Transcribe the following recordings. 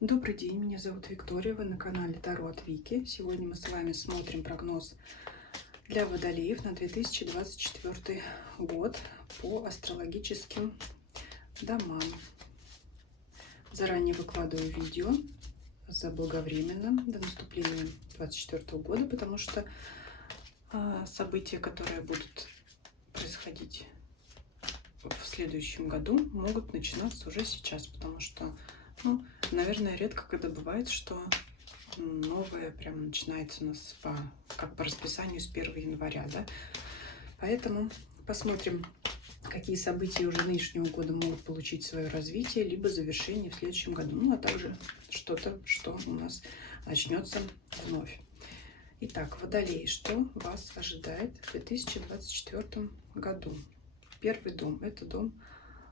Добрый день, меня зовут Виктория, вы на канале Таро от Вики. Сегодня мы с вами смотрим прогноз для водолеев на 2024 год по астрологическим домам. Заранее выкладываю видео заблаговременно до наступления 2024 года, потому что события, которые будут происходить в следующем году, могут начинаться уже сейчас, потому что, наверное, редко когда бывает, что новое прям начинается у нас как по расписанию с 1 января, да? Поэтому посмотрим, какие события уже нынешнего года могут получить свое развитие, либо завершение в следующем году. Ну, а также что-то, что у нас начнется вновь. Итак, водолеи, что вас ожидает в 2024 году? Первый дом – это дом,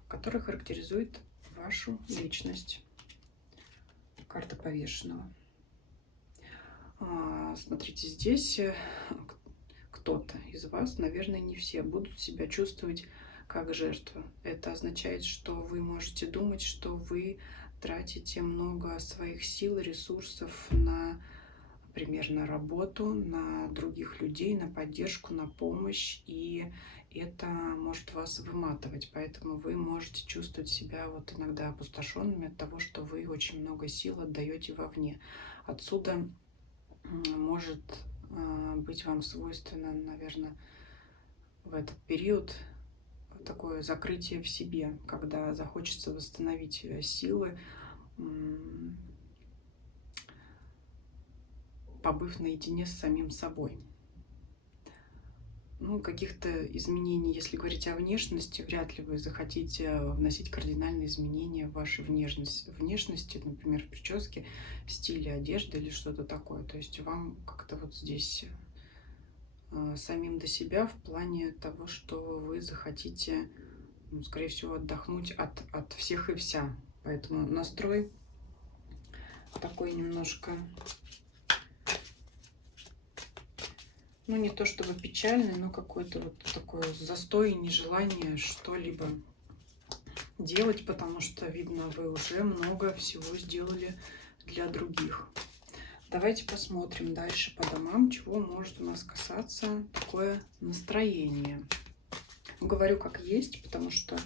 который характеризует вашу личность. Карта повешенного. Смотрите, здесь кто-то из вас, наверное, не все, будут себя чувствовать как жертва. Это означает, что вы можете думать, что вы тратите много своих сил, ресурсов на, например, на работу, на других людей, на поддержку, на помощь, и это может вас выматывать. Поэтому вы можете чувствовать себя вот иногда опустошенными от того, что вы очень много сил отдаете вовне. Отсюда может быть вам свойственно, наверное, в этот период такое закрытие в себе, когда захочется восстановить силы, побыв наедине с самим собой. Каких-то изменений, если говорить о внешности, вряд ли вы захотите вносить кардинальные изменения в вашу внешности, например, в прическе, в стиле одежды или что-то такое. То есть вам как-то вот здесь самим до себя в плане того, что вы захотите, скорее всего, отдохнуть от всех и вся. Поэтому настрой такой немножко, не то чтобы печальный, но какой-то вот такой застой, нежелание что-либо делать, потому что, видно, вы уже много всего сделали для других. Давайте посмотрим дальше по домам, чего может у нас касаться такое настроение. Говорю как есть, потому что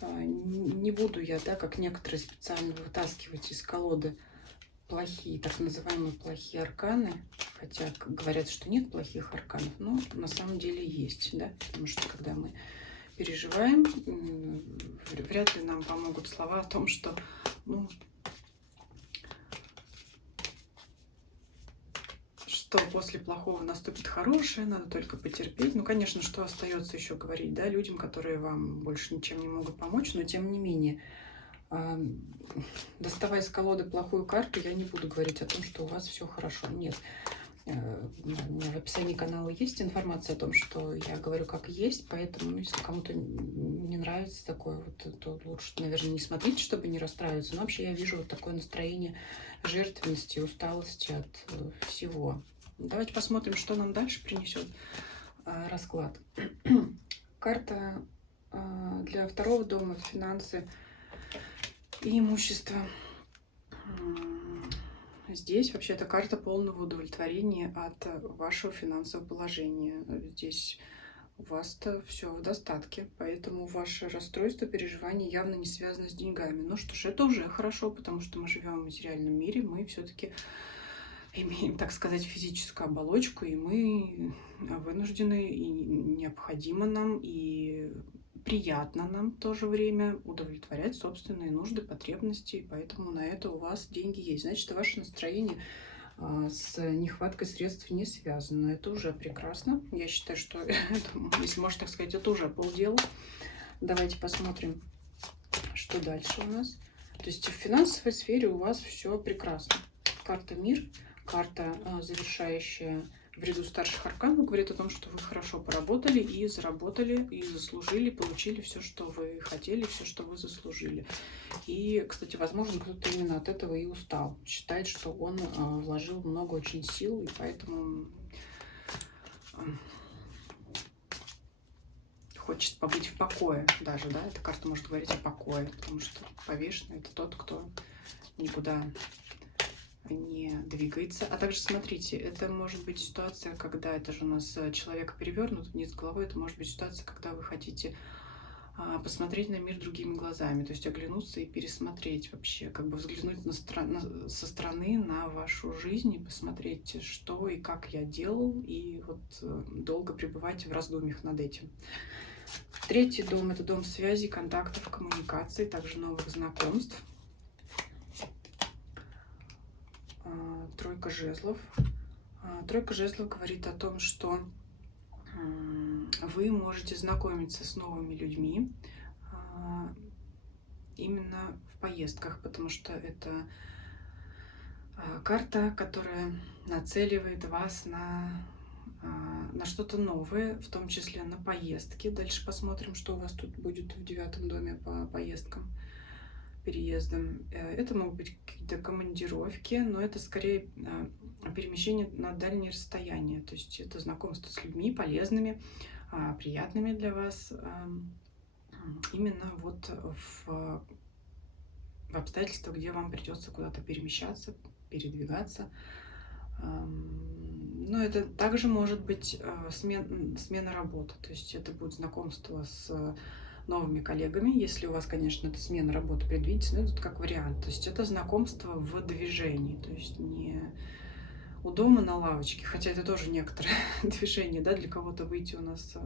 не буду я, как некоторые, специально вытаскивать из колоды плохие, так называемые плохие арканы, хотя говорят, что нет плохих арканов, но на самом деле есть, да, потому что когда мы переживаем, вряд ли нам помогут слова о том, что, что после плохого наступит хорошее, надо только потерпеть. Конечно, что остается еще говорить, да, людям, которые вам больше ничем не могут помочь, но тем не менее, доставая из колоды плохую карту, я не буду говорить о том, что у вас все хорошо. Нет. У меня в описании канала есть информация о том, что я говорю как есть, поэтому, если кому-то не нравится такое, то лучше, наверное, не смотрите, чтобы не расстраиваться. Но вообще я вижу вот такое настроение жертвенности, усталости от всего. Давайте посмотрим, что нам дальше принесет расклад. Карта для второго дома – финансы и имущество. Здесь вообще это карта полного удовлетворения от вашего финансового положения. Здесь у вас-то все в достатке, поэтому ваше расстройство, переживание явно не связано с деньгами. Ну что ж, это уже хорошо, потому что мы живем в материальном мире, мы все-таки имеем, так сказать, физическую оболочку, и мы вынуждены, и необходимо нам, и приятно нам в то же время удовлетворять собственные нужды, потребности, и поэтому на это у вас деньги есть. Значит, ваше настроение с нехваткой средств не связано. Это уже прекрасно. Я считаю, что, если можно так сказать, это уже полдела. Давайте посмотрим, что дальше у нас. То есть в финансовой сфере у вас все прекрасно. Карта «Мир», карта, завершающая в ряду старших арканов, говорит о том, что вы хорошо поработали и заработали, и заслужили, получили все, что вы хотели, все, что вы заслужили. И, кстати, возможно, кто-то именно от этого и устал. Считает, что он вложил много очень сил, и поэтому хочет побыть в покое даже, да, эта карта может говорить о покое, потому что повешенный — это тот, кто никуда не двигается. А также смотрите, это может быть ситуация, когда это же у нас человек перевернут вниз головой, это может быть ситуация, когда вы хотите посмотреть на мир другими глазами, то есть оглянуться и пересмотреть вообще, как бы взглянуть со стороны на вашу жизнь и посмотреть, что и как я делал, и вот долго пребывать в раздумьях над этим. Третий дом – это дом связи, контактов, коммуникаций, также новых знакомств. Тройка жезлов. Тройка жезлов говорит о том, что вы можете знакомиться с новыми людьми именно в поездках, потому что это карта, которая нацеливает вас на что-то новое, в том числе на поездки. Дальше посмотрим, что у вас тут будет в 9-м доме по поездкам, переездам. Это могут быть какие-то командировки, но это скорее перемещение на дальние расстояния. То есть это знакомство с людьми полезными, приятными для вас, именно вот в обстоятельствах, где вам придется куда-то перемещаться, передвигаться. Но это также может быть смена работы, то есть это будет знакомство с новыми коллегами, если у вас, конечно, эта смена работы предвидится, но это как вариант. То есть это знакомство в движении, то есть не у дома на лавочке, хотя это тоже некоторое движение, да, для кого-то выйти у нас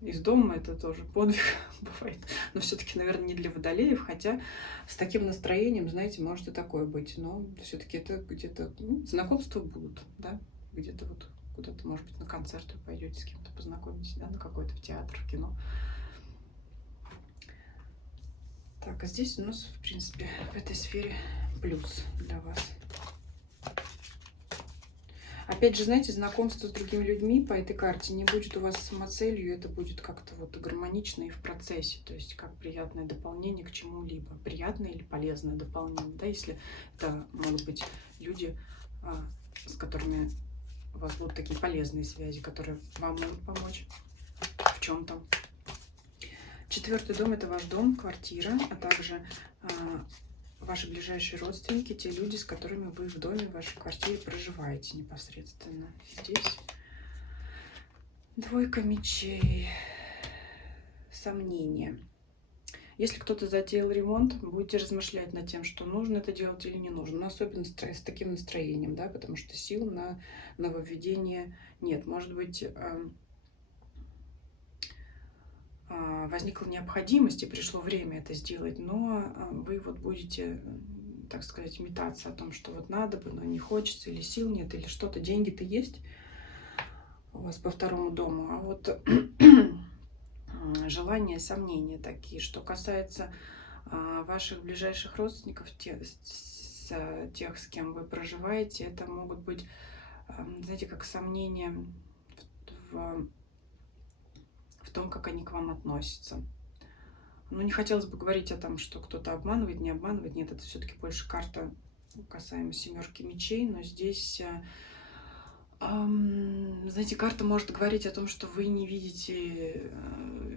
из дома, это тоже подвиг бывает, но все-таки, наверное, не для водолеев, хотя с таким настроением, знаете, может и такое быть, но все-таки это где-то, знакомства будут, да, где-то вот куда-то, может быть, на концерт вы пойдете с кем-то познакомитесь, да, на какой-то в театр, в кино. Так, а здесь у нас, в принципе, в этой сфере плюс для вас. Опять же, знаете, знакомство с другими людьми по этой карте не будет у вас самоцелью, это будет как-то вот гармонично и в процессе, то есть как приятное дополнение к чему-либо, приятное или полезное дополнение, да, если это могут быть люди, с которыми у вас будут такие полезные связи, которые вам могут помочь в чем-то. 4-й дом – это ваш дом, квартира, а также ваши ближайшие родственники, те люди, с которыми вы в доме, в вашей квартире проживаете непосредственно. Здесь двойка мечей, сомнения. Если кто-то затеял ремонт, будете размышлять над тем, что нужно это делать или не нужно. Но особенно с таким настроением, да, потому что сил на нововведение нет. Может быть, возникла необходимость и пришло время это сделать, но вы вот будете, так сказать, метаться о том, что вот надо бы, но не хочется, или сил нет, или что-то, деньги-то есть у вас по 2-му дому, а вот желания, сомнения такие. Что касается ваших ближайших родственников, тех, с кем вы проживаете, это могут быть, знаете, как сомнения в том, как они к вам относятся. Ну, не хотелось бы говорить о том, что кто-то обманывает, не обманывает. Нет, это все-таки больше карта касаемо 7-ки мечей, но здесь, знаете, карта может говорить о том, что вы не видите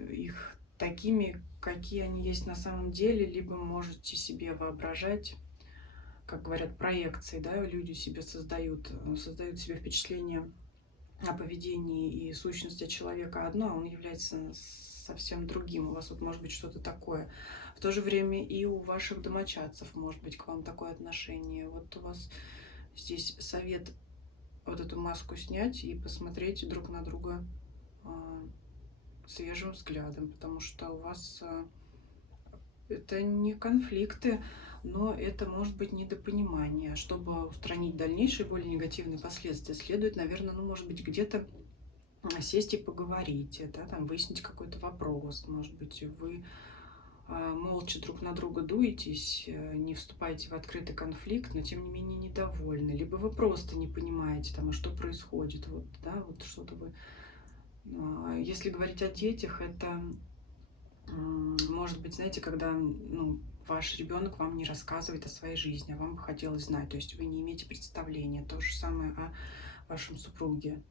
их такими, какие они есть на самом деле, либо можете себе воображать, как говорят, проекции, да, люди себе создают себе впечатление о поведении и сущности человека одно, а он является совсем другим. У вас вот может быть что-то такое. В то же время и у ваших домочадцев может быть к вам такое отношение. Вот у вас здесь совет вот эту маску снять и посмотреть друг на друга свежим взглядом, потому что у вас это не конфликты, но это может быть недопонимание. Чтобы устранить дальнейшие более негативные последствия, следует, наверное, ну, может быть, где-то сесть и поговорить, да, там выяснить какой-то вопрос. Может быть, вы молча друг на друга дуетесь, не вступаете в открытый конфликт, но тем не менее недовольны. Либо вы просто не понимаете, там, а что происходит. Вот, да, вот что-то вы... Если говорить о детях, это может быть, знаете, когда ваш ребенок вам не рассказывает о своей жизни, а вам бы хотелось знать, то есть вы не имеете представления. То же самое о вашем супруге.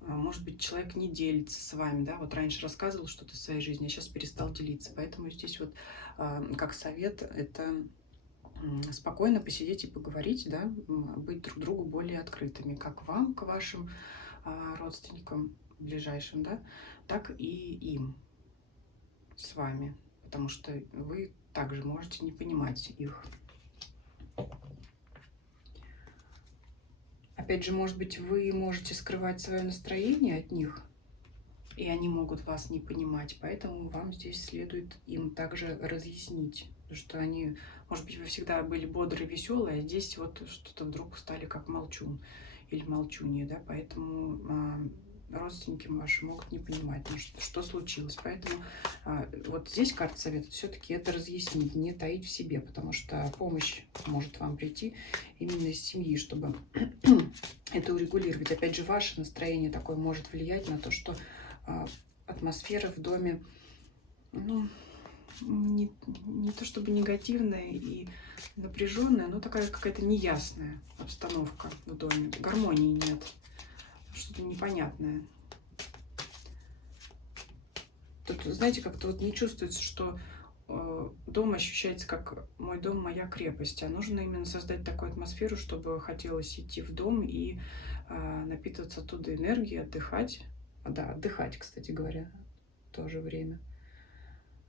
Может быть, человек не делится с вами, да, вот раньше рассказывал что-то из своей жизни, а сейчас перестал делиться. Поэтому здесь вот как совет это спокойно посидеть и поговорить, да, быть друг другу более открытыми, как вам, к вашим родственникам ближайшим, да, так и им с вами, потому что вы также можете не понимать их. Опять же, может быть, вы можете скрывать свое настроение от них, и они могут вас не понимать, поэтому вам здесь следует им также разъяснить, потому что они, может быть, вы всегда были бодрые, веселые, а здесь вот что-то вдруг стали как молчун или молчунья, да, поэтому родственники ваши могут не понимать, ну, что случилось. Поэтому вот здесь карта советует все-таки это разъяснить, не таить в себе, потому что помощь может вам прийти именно из семьи, чтобы это урегулировать. Опять же, ваше настроение такое может влиять на то, что атмосфера в доме, ну, не то чтобы негативная и напряженная, но такая какая-то неясная обстановка в доме. Гармонии нет. Что-то непонятное. Тут, знаете, как-то вот не чувствуется, что дом ощущается как мой дом, моя крепость. А нужно именно создать такую атмосферу, чтобы хотелось идти в дом и напитываться оттуда энергией, отдыхать. Да, отдыхать, кстати говоря, в то же время.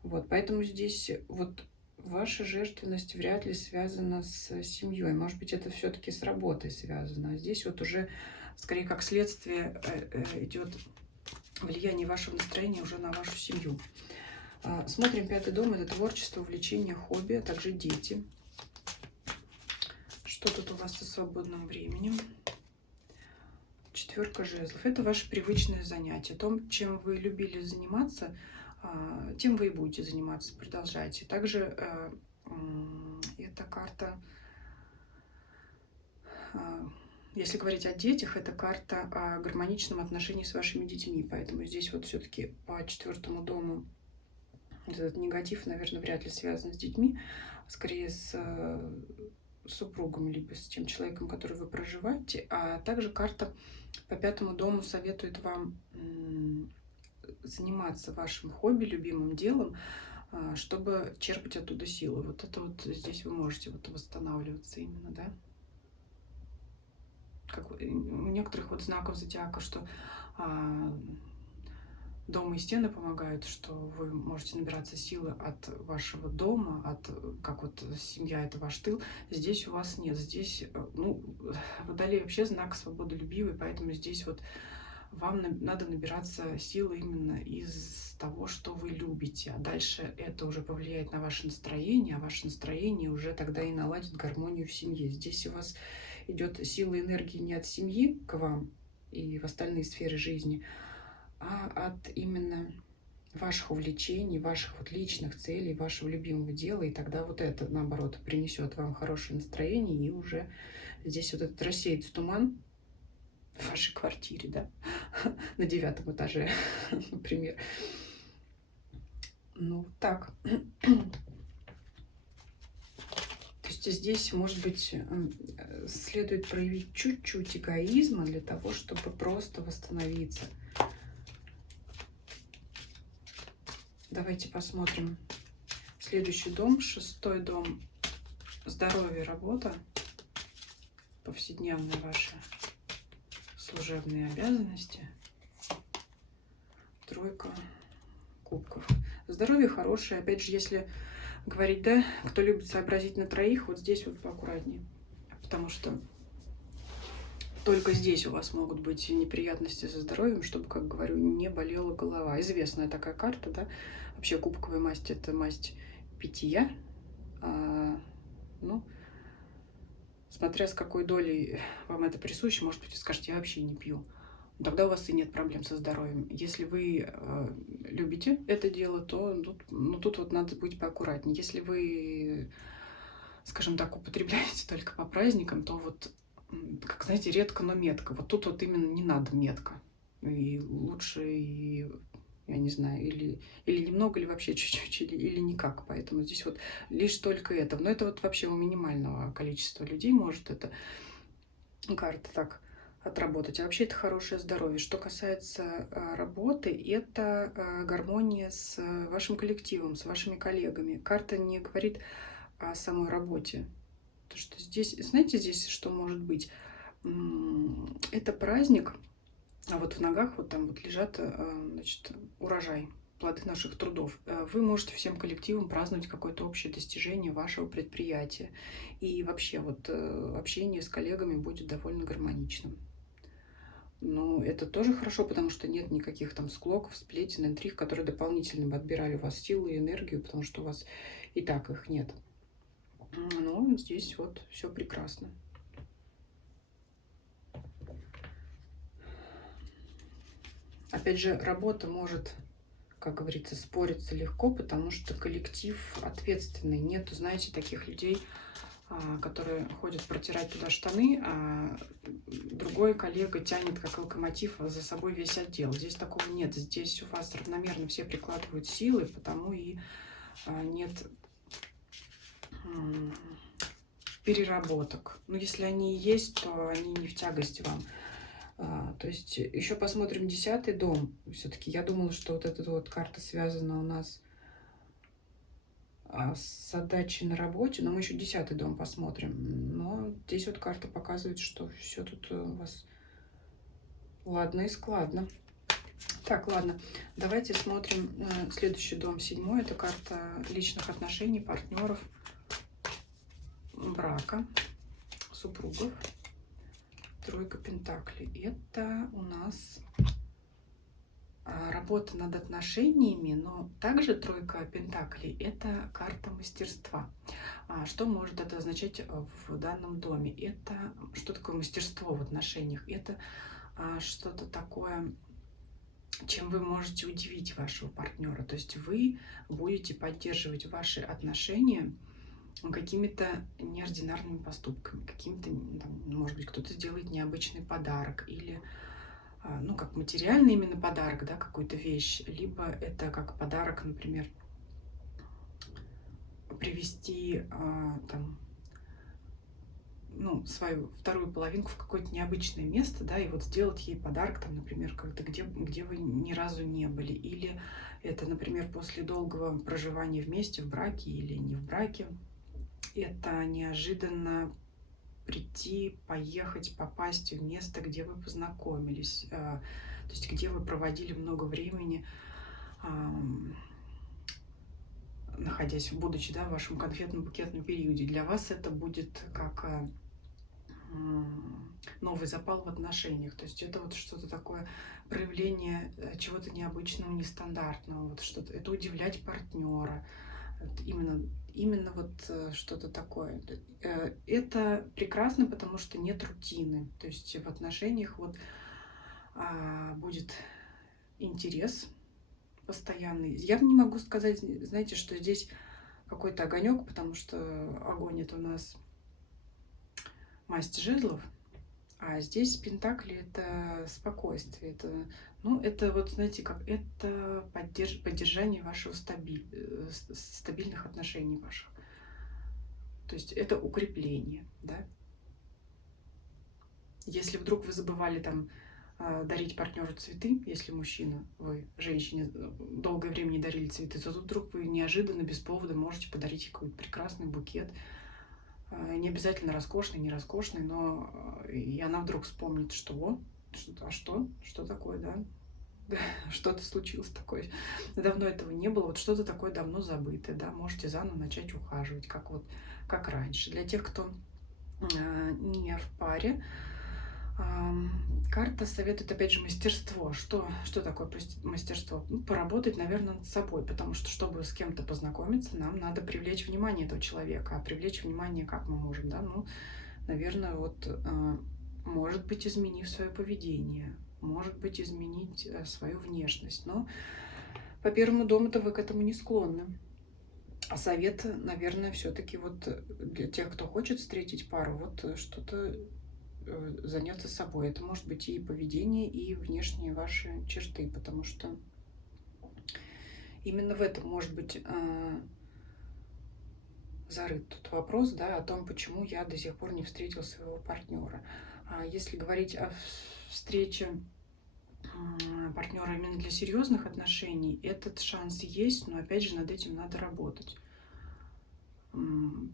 Вот, поэтому здесь вот ваша жертвенность вряд ли связана с семьей. Может быть, это все-таки с работой связано. А здесь вот уже скорее как следствие идет влияние вашего настроения уже на вашу семью. Смотрим пятый дом. Это творчество, увлечение, хобби, а также дети. Что тут у вас со свободным временем? Четверка жезлов. Это ваше привычное занятие. Том, чем вы любили заниматься, тем вы и будете заниматься. Продолжайте. Также эта карта, если говорить о детях, это карта о гармоничном отношении с вашими детьми. Поэтому здесь вот все-таки по четвертому дому этот негатив, наверное, вряд ли связан с детьми, скорее с супругом, либо с тем человеком, который вы проживаете. А также карта по пятому дому советует вам заниматься вашим хобби, любимым делом, чтобы черпать оттуда силы. Вот это вот здесь вы можете вот восстанавливаться именно, да? Как у некоторых вот знаков зодиака, что дом и стены помогают, что вы можете набираться силы от вашего дома, от как вот семья это ваш тыл. Здесь у вас нет. Здесь, ну, Водолей вообще знак свободолюбивый, поэтому здесь вот вам надо набираться силы именно из того, что вы любите. А дальше это уже повлияет на ваше настроение, а ваше настроение уже тогда и наладит гармонию в семье. Здесь у вас идет сила энергии не от семьи к вам и в остальные сферы жизни, а от именно ваших увлечений, ваших вот личных целей, вашего любимого дела. И тогда вот это, наоборот, принесет вам хорошее настроение, и уже здесь вот этот рассеется туман в вашей квартире, да, на 9-м этаже, например. Ну, так. То есть здесь, может быть, следует проявить чуть-чуть эгоизма для того, чтобы просто восстановиться. Давайте посмотрим следующий дом, 6-й дом. Здоровье, работа, повседневные ваши служебные обязанности. Тройка кубков. Здоровье хорошее. Опять же, если говорить, да, кто любит сообразить на троих, вот здесь вот поаккуратнее. Потому что только здесь у вас могут быть неприятности со здоровьем, чтобы, как говорю, не болела голова. Известная такая карта, да. Вообще кубковая масть — это масть питья. Ну, смотря с какой долей вам это присуще, может быть, вы скажете, я вообще не пью. Тогда у вас и нет проблем со здоровьем. Если вы любите это дело, то тут вот надо быть поаккуратнее. Если вы, скажем так, употребляете только по праздникам, то вот, как знаете, редко, но метко. Вот тут вот именно не надо метко. И лучше, и, я не знаю, или немного, или вообще чуть-чуть, или никак. Поэтому здесь вот лишь только это. Но это вот вообще у минимального количества людей может эта карта так отработать. А вообще это хорошее здоровье. Что касается работы, это гармония с вашим коллективом, с вашими коллегами. Карта не говорит о самой работе. Потому что здесь, знаете, здесь что может быть? Это праздник, а вот в ногах вот там вот лежат, значит, урожай, плоды наших трудов. Вы можете всем коллективом праздновать какое-то общее достижение вашего предприятия. И вообще вот общение с коллегами будет довольно гармоничным. Но это тоже хорошо, потому что нет никаких там склоков, сплетен, интриг, которые дополнительно бы отбирали у вас силы и энергию, потому что у вас и так их нет. Но здесь вот все прекрасно. Опять же, работа может, как говорится, спориться легко, потому что коллектив ответственный. Нету, знаете, таких людей, которые ходят протирать туда штаны, а другой коллега тянет как локомотив за собой весь отдел. Здесь такого нет. Здесь у вас равномерно все прикладывают силы, потому и нет переработок. Но если они и есть, то они не в тягость вам. То есть еще посмотрим 10-й дом. Все-таки я думала, что вот эта вот карта связана у нас с отдачей на работе, но мы еще 10-й дом посмотрим. Но здесь вот карта показывает, что все тут у вас ладно и складно. Так, ладно, давайте смотрим следующий дом, 7-й. Это карта личных отношений, партнеров, брака, супругов. Тройка пентаклей. Это у нас работа над отношениями, но также тройка пентаклей – это карта мастерства. Что может это означать в данном доме? Это что такое мастерство в отношениях? Это что-то такое, чем вы можете удивить вашего партнера. То есть вы будете поддерживать ваши отношения какими-то неординарными поступками, какими-то, может быть, кто-то сделает необычный подарок или, ну, как материальный именно подарок, да, какую-то вещь, либо это как подарок, например, привести там, ну, свою вторую половинку в какое-то необычное место, да, и вот сделать ей подарок, там, например, когда, где вы ни разу не были, или это, например, после долгого проживания вместе в браке или не в браке, это неожиданно прийти, поехать, попасть в место, где вы познакомились, то есть где вы проводили много времени, находясь, будучи, да, в вашем конфетно-букетном периоде. Для вас это будет как новый запал в отношениях. То есть это вот что-то такое, проявление чего-то необычного, нестандартного, вот что-то, это удивлять партнера. Именно вот что-то такое. Это прекрасно, потому что нет рутины. То есть в отношениях вот будет интерес постоянный. Я не могу сказать, знаете, что здесь какой-то огонек, потому что огонь это у нас масть жезлов, а здесь пентакли это спокойствие, это, ну, это вот, знаете, как это поддержание вашего стабильных отношений ваших. То есть это укрепление, да. Если вдруг вы забывали там дарить партнеру цветы, если мужчина, вы женщине долгое время не дарили цветы, то тут вдруг вы неожиданно, без повода можете подарить какой-то прекрасный букет. Не обязательно роскошный, не роскошный, но и она вдруг вспомнит, что что такое, да? Что-то случилось такое. Давно этого не было, вот что-то такое давно забытое, да, можете заново начать ухаживать, как раньше. Для тех, кто не в паре, карта советует, опять же, мастерство. Что такое мастерство? Ну, поработать, наверное, над собой, потому что, чтобы с кем-то познакомиться, нам надо привлечь внимание этого человека. А привлечь внимание как мы можем, да? Ну, наверное, вот, может быть, изменив свое поведение, может быть, изменить свою внешность. Но по первому дому-то вы к этому не склонны. А совет, наверное, все-таки вот для тех, кто хочет встретить пару, вот что-то заняться собой. Это может быть и поведение, и внешние ваши черты, потому что именно в этом может быть зарыт тот вопрос, да, о том, почему я до сих пор не встретил своего партнера. А если говорить о встрече партнера именно для серьезных отношений, этот шанс есть, но опять же над этим надо работать.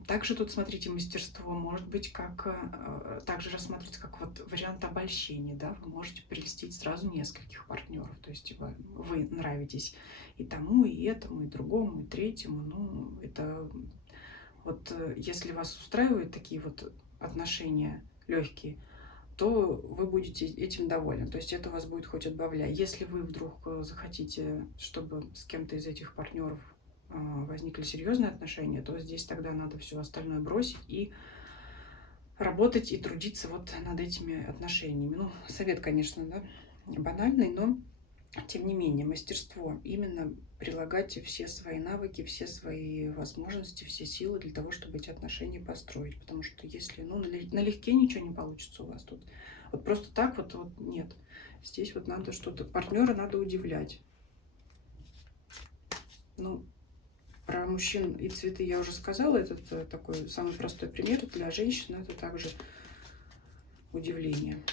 Также тут, смотрите, мастерство может быть как также рассматривается как вот вариант обольщения, да, вы можете прельстить сразу нескольких партнеров, то есть вы нравитесь и тому, и этому, и другому, и третьему, ну, это вот если вас устраивают такие вот отношения легкие, то вы будете этим довольны. То есть это вас будет хоть отбавляй. Если вы вдруг захотите, чтобы с кем-то из этих партнеров возникли серьезные отношения, то здесь тогда надо все остальное бросить и работать и трудиться вот над этими отношениями. Ну, совет, конечно, да, банальный, но тем не менее, мастерство именно прилагать все свои навыки, все свои возможности, все силы для того, чтобы эти отношения построить. Потому что если, ну, налегке ничего не получится у вас тут. Вот просто так вот нет. Здесь вот надо что-то, партнера надо удивлять. Ну, про мужчин и цветы я уже сказала. Это такой самый простой пример. Для женщин это также удивление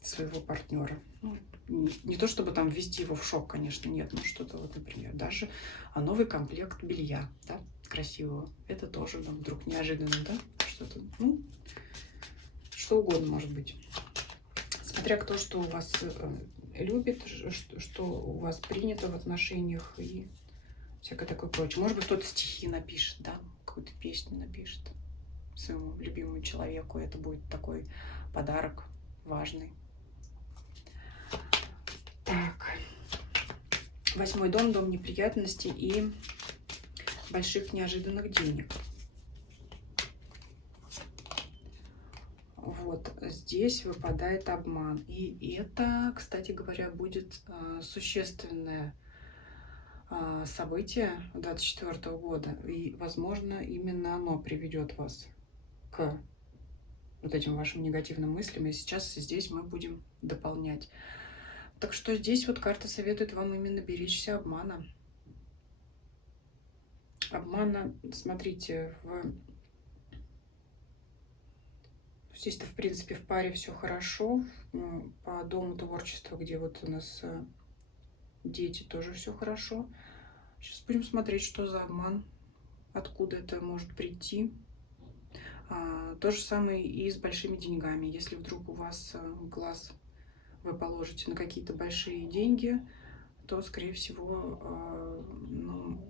своего партнера. Ну, не то чтобы там ввести его в шок, конечно, нет, но что-то вот, например, даже новый комплект белья, да, красивого. Это тоже ну, вдруг неожиданно, да, что-то, ну, что угодно может быть. Смотря кто что у вас любит, что у вас принято в отношениях и всякое такое прочее. Может быть, кто-то стихи напишет, да, какую-то песню напишет своему любимому человеку. Это будет такой подарок важный. Так, 8-й дом, дом неприятностей и больших неожиданных денег. Вот здесь выпадает обман. И это, кстати говоря, будет существенное событие 2024 года. И, возможно, именно оно приведет вас к вот этим вашим негативным мыслям. И сейчас здесь мы будем дополнять. Так что здесь вот карта советует вам именно беречься обмана. Обмана, смотрите, здесь-то, в принципе, в паре все хорошо. По дому творчества, где вот у нас дети, тоже все хорошо. Сейчас будем смотреть, что за обман, откуда это может прийти. То же самое и с большими деньгами. Если вдруг у вас глаз вы положите на какие-то большие деньги, то, скорее всего, ну,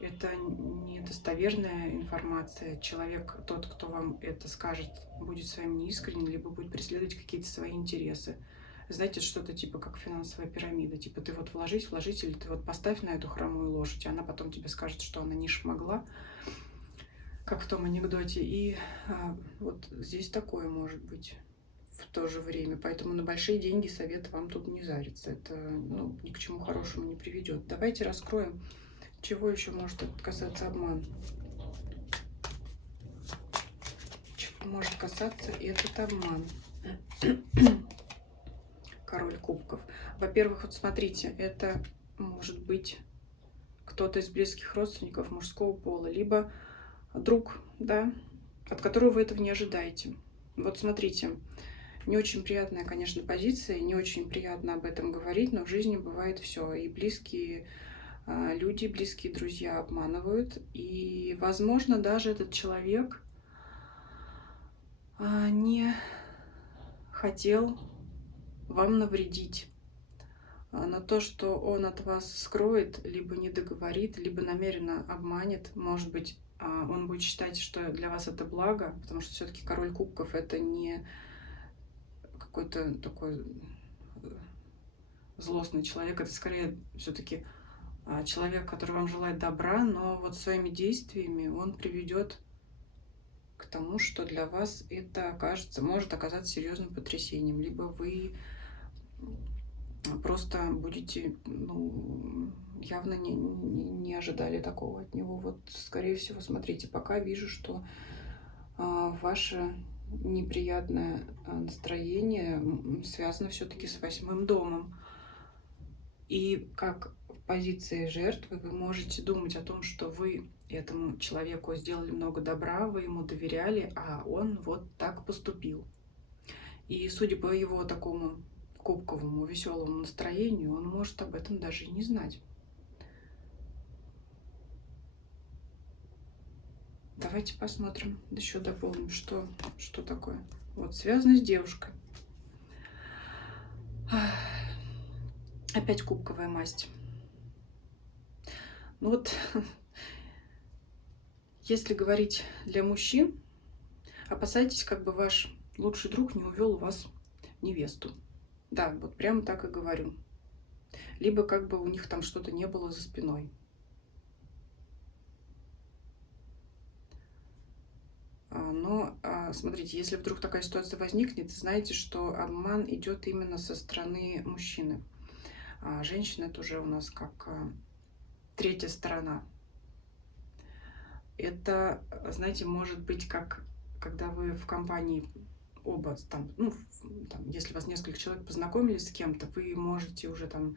это недостоверная информация. Человек, тот, кто вам это скажет, будет с вами неискренен, либо будет преследовать какие-то свои интересы. Знаете, что-то типа как финансовая пирамида. Типа ты вот вложись, или ты вот поставь на эту хромую лошадь, и она потом тебе скажет, что она не шмогла, как в том анекдоте. И вот здесь такое может быть в то же время. Поэтому на большие деньги совет вам тут не зариться. Это ну, ни к чему хорошему не приведет. Давайте раскроем, чего еще может касаться обман. Чего может касаться этот обман? Король кубков. Во-первых, вот смотрите, это может быть кто-то из близких родственников мужского пола, либо друг, да, от которого вы этого не ожидаете. Вот смотрите, не очень приятная, конечно, позиция, не очень приятно об этом говорить, но в жизни бывает все. И близкие люди, близкие друзья обманывают. И, возможно, даже этот человек не хотел вам навредить. Но то, что он от вас скроет, либо не договорит, либо намеренно обманет, может быть, он будет считать, что для вас это благо, потому что все-таки король кубков это не какой-то такой злостный человек, это скорее все-таки человек, который вам желает добра, но вот своими действиями он приведет к тому, что для вас это окажется, может оказаться серьезным потрясением, либо вы просто будете, ну, явно не ожидали такого от него. Вот, скорее всего, смотрите, пока вижу, что ваше неприятное настроение связано все-таки с 8-м домом. И как в позиции жертвы вы можете думать о том, что вы этому человеку сделали много добра, вы ему доверяли, а он вот так поступил. И судя по его такому кубковому веселому настроению, он может об этом даже и не знать. Давайте посмотрим, еще дополним, что такое. Вот, связано с девушкой. Опять кубковая масть. Ну вот, если говорить для мужчин, опасайтесь, как бы ваш лучший друг не увел у вас невесту. Да, вот прямо так и говорю. Либо как бы у них там что-то не было за спиной. Но смотрите, если вдруг такая ситуация возникнет, знаете, что обман идет именно со стороны мужчины. А женщина это уже у нас как третья сторона. Это, знаете, может быть как когда вы в компании оба там, ну, там, если вас несколько человек познакомились с кем-то, вы можете уже там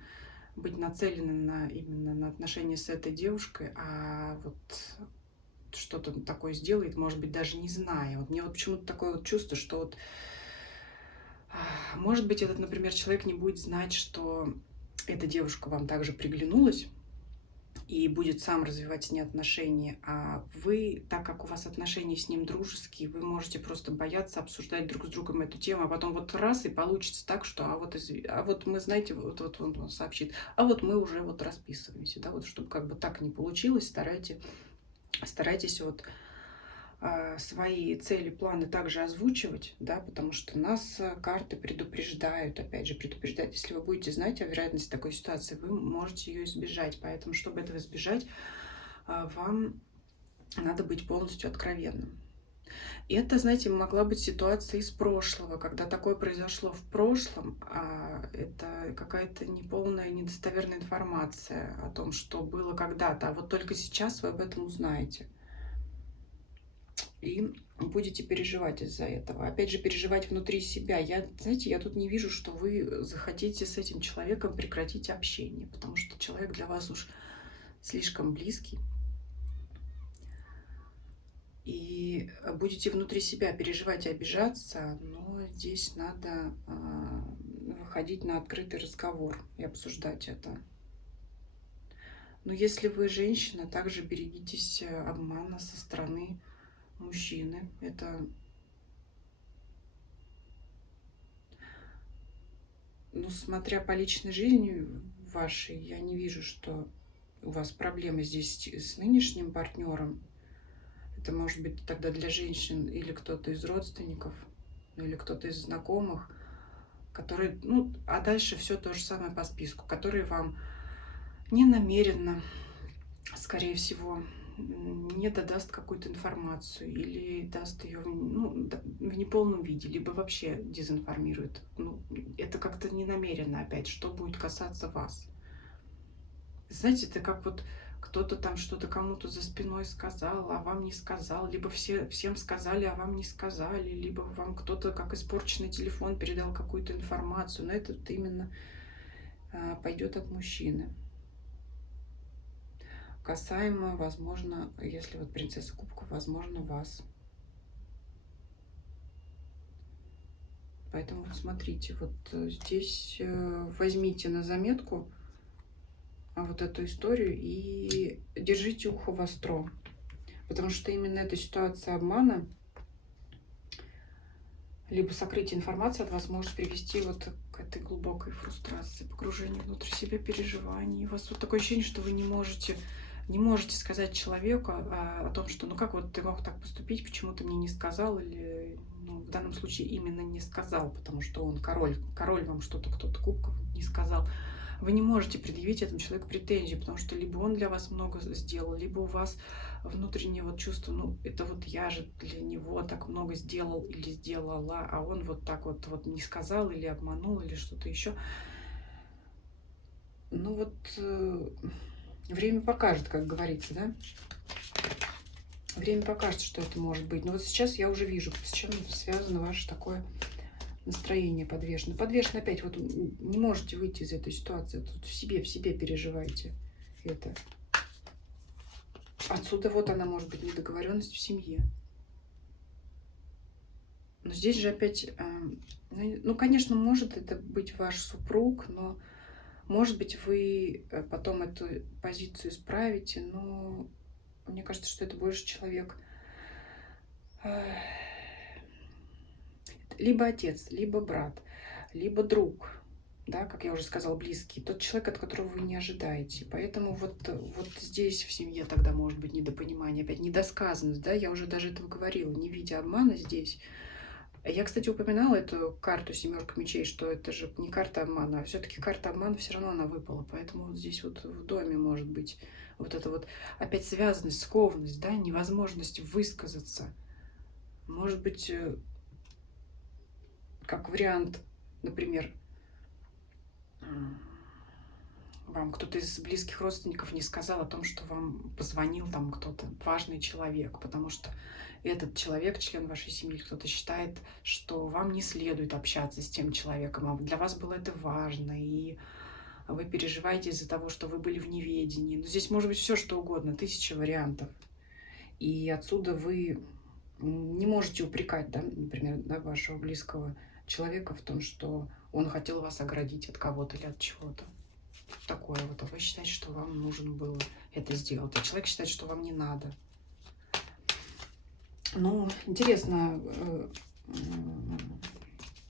быть нацелены именно на отношения с этой девушкой, а вот что-то такое сделает, может быть, даже не зная. Вот мне вот почему-то такое вот чувство, что вот, может быть, этот, например, человек не будет знать, что эта девушка вам также приглянулась, и будет сам развивать с ней отношения, а вы, так как у вас отношения с ним дружеские, вы можете просто бояться обсуждать друг с другом эту тему, а потом вот раз и получится так, что а вот мы, знаете, вот он сообщит, а вот мы уже вот расписываемся, да, вот чтобы как бы так не получилось, старайтесь вот свои цели, планы также озвучивать, да, потому что нас карты предупреждают, опять же, предупреждают. Если вы будете знать о вероятности такой ситуации, вы можете ее избежать. Поэтому, чтобы этого избежать, вам надо быть полностью откровенным. И это, знаете, могла быть ситуация из прошлого, когда такое произошло в прошлом, это какая-то неполная, недостоверная информация о том, что было когда-то, а вот только сейчас вы об этом узнаете. И будете переживать из-за этого. Опять же, переживать внутри себя. Знаете, я тут не вижу, что вы захотите с этим человеком прекратить общение, потому что человек для вас уж слишком близкий. И будете внутри себя переживать и обижаться, но здесь надо выходить на открытый разговор и обсуждать это. Но если вы женщина, также берегитесь обмана со стороны мужчины. Это, ну, смотря по личной жизни вашей, я не вижу, что у вас проблемы здесь с нынешним партнером. Это может быть тогда для женщин или кто-то из родственников, ну, или кто-то из знакомых, которые, ну, а дальше все то же самое по списку, которые вам не намеренно, скорее всего, не додаст какую-то информацию или даст ее в неполном виде, либо вообще дезинформирует. Ну, это как-то не намеренно опять, что будет касаться вас. Знаете, это как вот кто-то там что-то кому-то за спиной сказал, а вам не сказал, либо всем сказали, а вам не сказали, либо вам кто-то как испорченный телефон передал какую-то информацию, но это вот именно пойдет от мужчины. Касаемо, возможно, если вот принцесса кубков, возможно, вас. Поэтому вот смотрите, вот здесь возьмите на заметку вот эту историю и держите ухо востро. Потому что именно эта ситуация обмана, либо сокрытие информации от вас может привести вот к этой глубокой фрустрации, погружению внутрь себя, переживаний. У вас вот такое ощущение, что вы не можете сказать человеку о том, что ну как вот ты мог так поступить, почему ты мне не сказал, или ну, в данном случае именно не сказал, потому что он король вам что-то, кто-то кубков не сказал. Вы не можете предъявить этому человеку претензии, потому что либо он для вас много сделал, либо у вас внутреннее вот чувство, ну, это вот я же для него так много сделал или сделала, а он вот так вот не сказал или обманул или что-то еще. Ну вот время покажет, как говорится, да? Время покажет, что это может быть. Но вот сейчас я уже вижу, с чем связано ваше такое настроение подвешено. Подвешено опять, вот не можете выйти из этой ситуации, тут в себе переживаете это. Отсюда вот она может быть недоговоренность в семье. Но здесь же опять, ну, конечно, может это быть ваш супруг, но, может быть, вы потом эту позицию исправите, но мне кажется, что это больше человек Либо отец, либо брат, либо друг, да, как я уже сказала, близкий, тот человек, от которого вы не ожидаете. Поэтому вот здесь в семье тогда может быть недопонимание, опять недосказанность, да, я уже даже этого говорила, не видя обмана здесь. Я, кстати, упоминала эту карту семерка мечей, что это же не карта обмана, а все-таки карта обмана все равно она выпала. Поэтому вот здесь вот в доме может быть вот это вот опять связанность, скованность, да, невозможность высказаться. Может быть, как вариант, например, вам кто-то из близких родственников не сказал о том, что вам позвонил там кто-то, важный человек, потому что этот человек, член вашей семьи, кто-то считает, что вам не следует общаться с тем человеком, а для вас было это важно, и вы переживаете из-за того, что вы были в неведении. Но здесь может быть все что угодно, тысяча вариантов. И отсюда вы не можете упрекать, да, например, да, вашего близкого человека в том, что он хотел вас оградить от кого-то или от чего-то. Такое вот. А вы считаете, что вам нужно было это сделать. А человек считает, что вам не надо. Ну, интересно,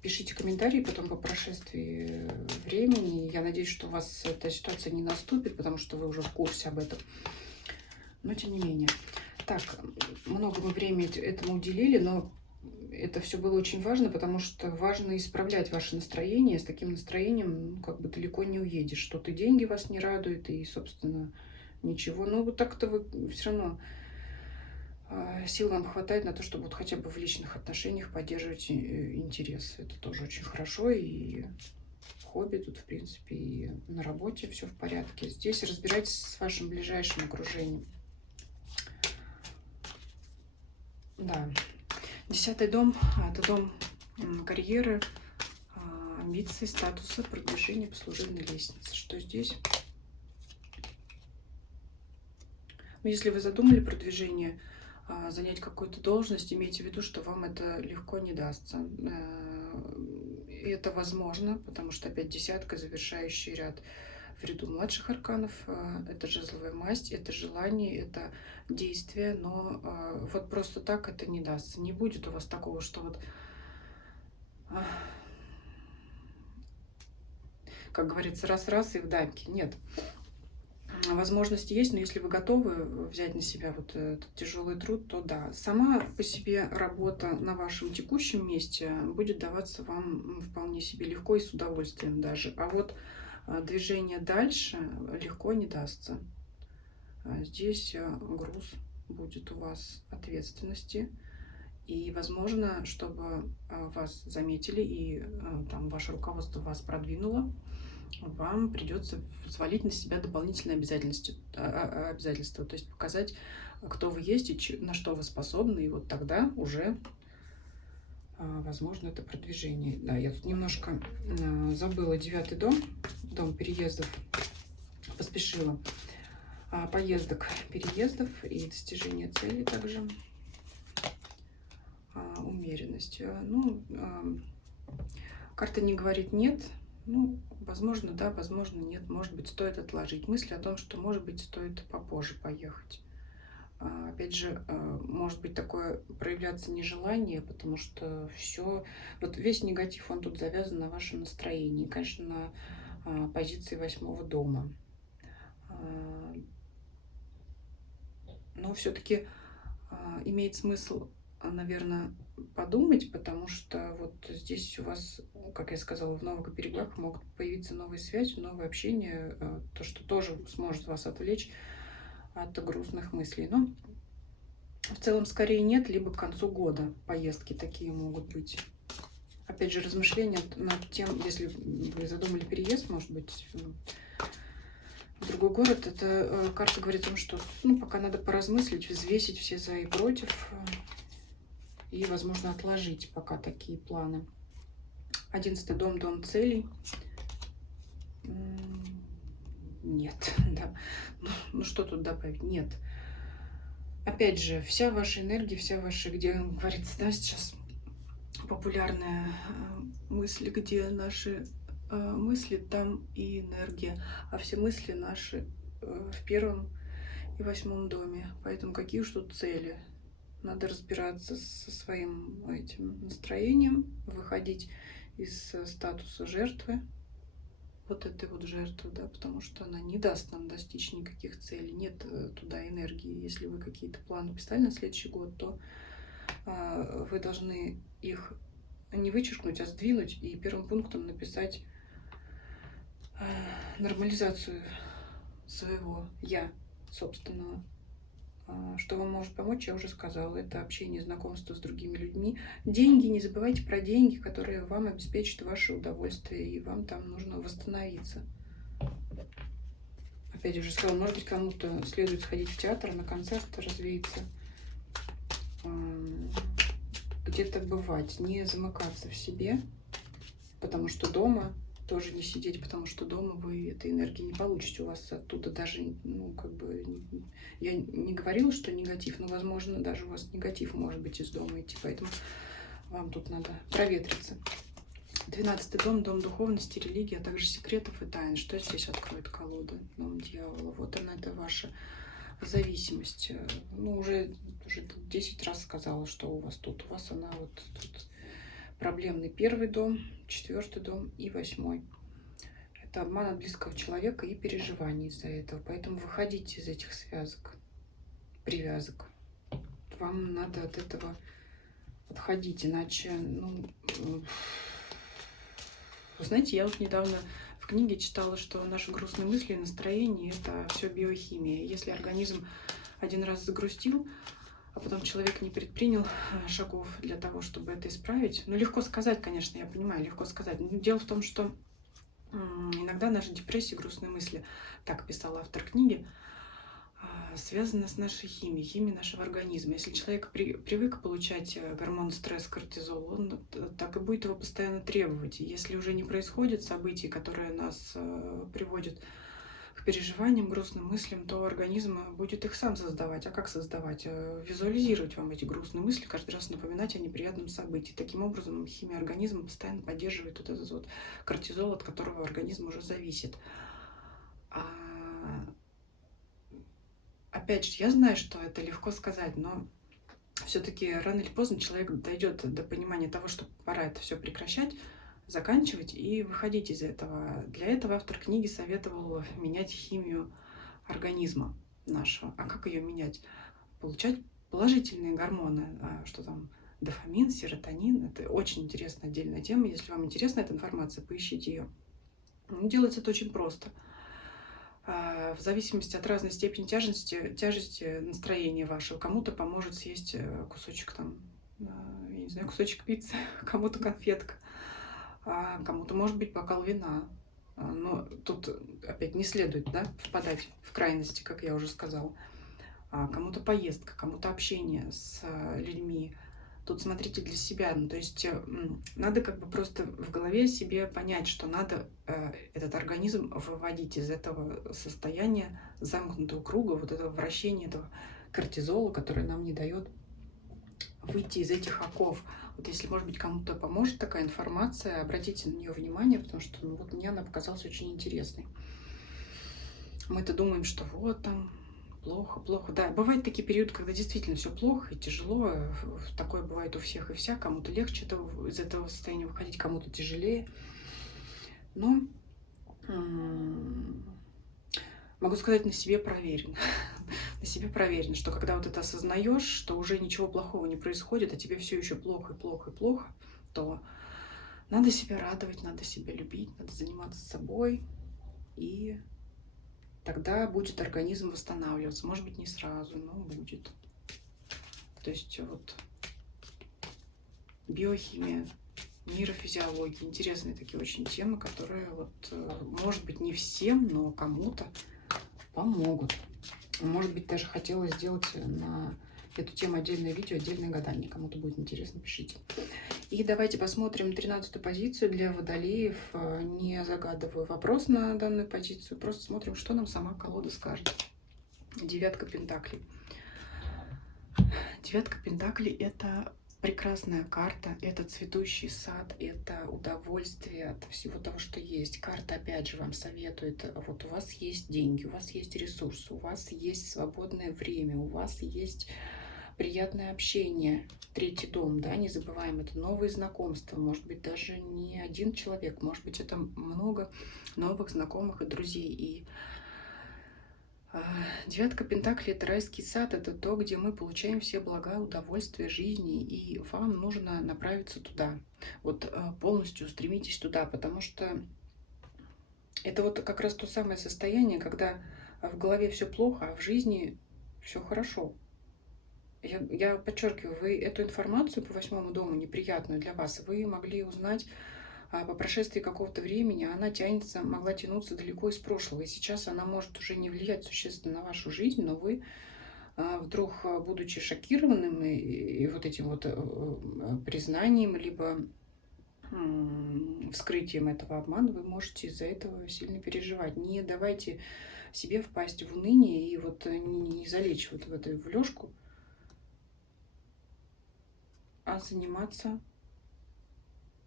пишите комментарии потом по прошествии времени. Я надеюсь, что у вас эта ситуация не наступит, потому что вы уже в курсе об этом. Но тем не менее. Так, много мы времени этому уделили, но это все было очень важно, потому что важно исправлять ваше настроение. С таким настроением, ну, как бы далеко не уедешь. Что-то деньги вас не радуют, и, собственно, ничего. Но вот так-то вы все равно сил вам хватает на то, чтобы вот хотя бы в личных отношениях поддерживать интерес. Это тоже очень хорошо. И хобби тут, в принципе, и на работе все в порядке. Здесь разбирайтесь с вашим ближайшим окружением. Да. 10-й дом – это дом карьеры, амбиций, статуса, продвижения по служебной лестнице. Что здесь? Ну, если вы задумали продвижение, занять какую-то должность, имейте в виду, что вам это легко не дастся. И это возможно, потому что опять десятка, завершающий ряд в ряду младших арканов. Это жезловая масть, это желание, это действие, но вот просто так это не дастся. Не будет у вас такого, что вот, как говорится, раз-раз и в дамке. Нет. Возможности есть, но если вы готовы взять на себя вот этот тяжелый труд, то да. Сама по себе работа на вашем текущем месте будет даваться вам вполне себе легко и с удовольствием даже. А вот движение дальше легко не дастся. Здесь груз будет у вас ответственности. И, возможно, чтобы вас заметили и там ваше руководство вас продвинуло, вам придется взвалить на себя дополнительные обязательства, то есть показать, кто вы есть и на что вы способны, и вот тогда уже возможно это продвижение. Да, я тут немножко забыла 9-й дом, дом переездов, поспешила. Поездок, переездов и достижения цели также. Умеренность. Ну, карта не говорит нет. Ну, возможно, да, возможно, нет. Может быть, стоит отложить мысли о том, что, может быть, стоит попозже поехать. Опять же, может быть такое проявляться нежелание, потому что все, вот весь негатив, он тут завязан на вашем настроении, конечно, на позиции 8-го дома. Но все-таки имеет смысл, наверное, подумать, потому что вот здесь у вас, как я сказала, в новых берегах могут появиться новые связи, новое общение, то, что тоже сможет вас отвлечь от грустных мыслей. Но в целом скорее нет, либо к концу года поездки такие могут быть. Опять же, размышления над тем, если вы задумали переезд, может быть, в другой город, эта карта говорит о том, что пока надо поразмыслить, взвесить все за и против, и, возможно, отложить пока такие планы. 11-й дом, дом целей. Нет, да. Ну что тут добавить? Нет. Опять же, вся ваша энергия, вся ваша, где говорится, да, сейчас популярная мысль, где наши мысли, там и энергия, а все мысли наши в 1-м и 8-м доме. Поэтому какие уж тут цели? Надо разбираться со своим этим настроением, выходить из статуса жертвы, вот этой вот жертвы, да, потому что она не даст нам достичь никаких целей, нет туда энергии. Если вы какие-то планы писали на следующий год, то вы должны их не вычеркнуть, а сдвинуть и первым пунктом написать нормализацию своего «я» собственного. Что вам может помочь, я уже сказала. Это общение, знакомство с другими людьми. Деньги, не забывайте про деньги, которые вам обеспечат ваше удовольствие, и вам там нужно восстановиться. Опять же сказала, может быть, кому-то следует сходить в театр, на концерт, развеяться, где-то бывать, не замыкаться в себе, потому что дома тоже не сидеть, потому что дома вы этой энергии не получите, у вас оттуда даже, ну, как бы, я не говорила, что негатив, но, возможно, даже у вас негатив может быть из дома идти, поэтому вам тут надо проветриться. 12-й дом, дом духовности, религии, а также секретов и тайн. Что здесь откроет колода? Дом дьявола. Вот она, это ваша зависимость. Ну, уже 10 раз сказала, что у вас тут. У вас она вот тут проблемный 1-й дом, 4-й дом и 8-й. Это обман от близкого человека и переживания из-за этого. Поэтому выходите из этих связок, привязок. Вам надо от этого отходить, иначе, ну, вы знаете, я вот недавно в книге читала, что наши грустные мысли и настроение – это все биохимия. Если организм один раз загрустил, а потом человек не предпринял шагов для того, чтобы это исправить, ну, легко сказать, конечно, я понимаю, легко сказать. Но дело в том, что иногда наши депрессии, грустные мысли, так писал автор книги, связано с нашей химией, химией нашего организма. Если человек привык получать гормон стресс, кортизол, он так и будет его постоянно требовать. И если уже не происходит событий, которые нас приводят к переживаниям, грустным мыслям, то организм будет их сам создавать. А как создавать? Визуализировать вам эти грустные мысли, каждый раз напоминать о неприятном событии. Таким образом, химия организма постоянно поддерживает вот этот вот кортизол, от которого организм уже зависит. Опять же, я знаю, что это легко сказать, но все-таки рано или поздно человек дойдет до понимания того, что пора это все прекращать, заканчивать и выходить из этого. Для этого автор книги советовал менять химию организма нашего. А как ее менять? Получать положительные гормоны, что там, дофамин, серотонин. Это очень интересная отдельная тема. Если вам интересна эта информация, поищите ее. Делается это очень просто. В зависимости от разной степени тяжести настроения вашего. Кому-то поможет съесть кусочек там, я не знаю, кусочек пиццы, кому-то конфетка, кому-то может быть бокал вина. Но тут опять не следует, да, впадать в крайности, как я уже сказала. Кому-то поездка, кому-то общение с людьми. Тут смотрите для себя. Ну, то есть надо как бы просто в голове себе понять, что надо этот организм выводить из этого состояния замкнутого круга, вот этого вращения, этого кортизола, который нам не дает выйти из этих оков. Вот если, может быть, кому-то поможет такая информация, обратите на нее внимание, потому что ну, вот мне она показалась очень интересной. Мы-то думаем, что вот там плохо, плохо. Да, бывают такие периоды, когда действительно все плохо и тяжело. Такое бывает у всех и вся. Кому-то легче из этого состояния выходить, кому-то тяжелее. Но могу сказать, на себе проверено. На себе проверено, что когда вот это осознаешь, что уже ничего плохого не происходит, а тебе все еще плохо и плохо и плохо, то надо себя радовать, надо себя любить, надо заниматься собой. И тогда будет организм восстанавливаться. Может быть, не сразу, но будет. То есть вот биохимия, нейрофизиология. Интересные такие очень темы, которые вот, может быть, не всем, но кому-то помогут. Может быть, даже хотела сделать на эту тему отдельное видео, отдельное гадание. Кому-то будет интересно, пишите. И давайте посмотрим 13-ю позицию для водолеев. Не загадываю вопрос на данную позицию, просто смотрим, что нам сама колода скажет. 9 пентаклей. 9 пентаклей – это прекрасная карта, это цветущий сад, это удовольствие от всего того, что есть. Карта, опять же, вам советует, вот у вас есть деньги, у вас есть ресурсы, у вас есть свободное время, у вас есть приятное общение. Третий дом, да, не забываем, это новые знакомства. Может быть, даже не один человек, может быть, это много новых знакомых и друзей. И девятка пентаклей — это райский сад, это то, где мы получаем все блага, удовольствия жизни, и вам нужно направиться туда. Вот полностью стремитесь туда, потому что это вот как раз то самое состояние, когда в голове все плохо, а в жизни все хорошо. Я подчеркиваю, вы эту информацию по восьмому дому, неприятную для вас, вы могли узнать по прошествии какого-то времени, а она тянется, могла тянуться далеко из прошлого. И сейчас она может уже не влиять существенно на вашу жизнь, но вы вдруг, будучи шокированным и вот этим вот признанием, либо вскрытием этого обмана, вы можете из-за этого сильно переживать. Не давайте себе впасть в уныние и вот не залечь вот в эту в лёжку, а заниматься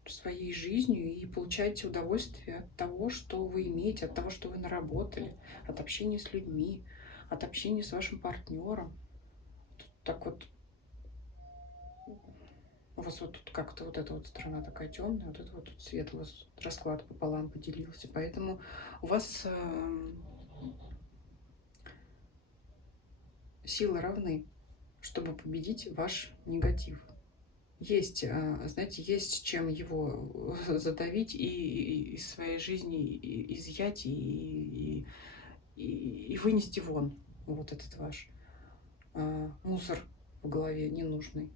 своей жизнью и получайте удовольствие от того, что вы имеете, от того, что вы наработали, от общения с людьми, от общения с вашим партнером. Так вот, у вас вот тут как-то вот эта вот сторона такая темная, вот это вот тут свет, у вас расклад пополам поделился. Поэтому у вас силы равны, чтобы победить ваш негатив. Есть, знаете, есть чем его задавить и из своей жизни изъять и вынести вон вот этот ваш мусор в голове ненужный.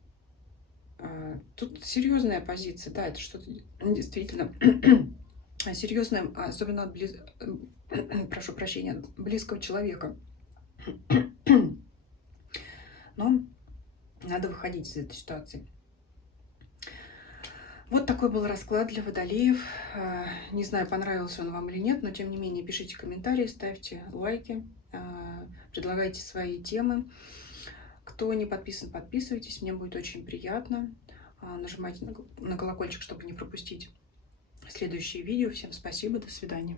Тут серьезная позиция, да, это что-то действительно серьезное, особенно от прошу прощения, от близкого человека. Но надо выходить из этой ситуации. Вот такой был расклад для водолеев. Не знаю, понравился он вам или нет, но тем не менее пишите комментарии, ставьте лайки, предлагайте свои темы. Кто не подписан, подписывайтесь, мне будет очень приятно. Нажимайте на колокольчик, чтобы не пропустить следующие видео. Всем спасибо, до свидания.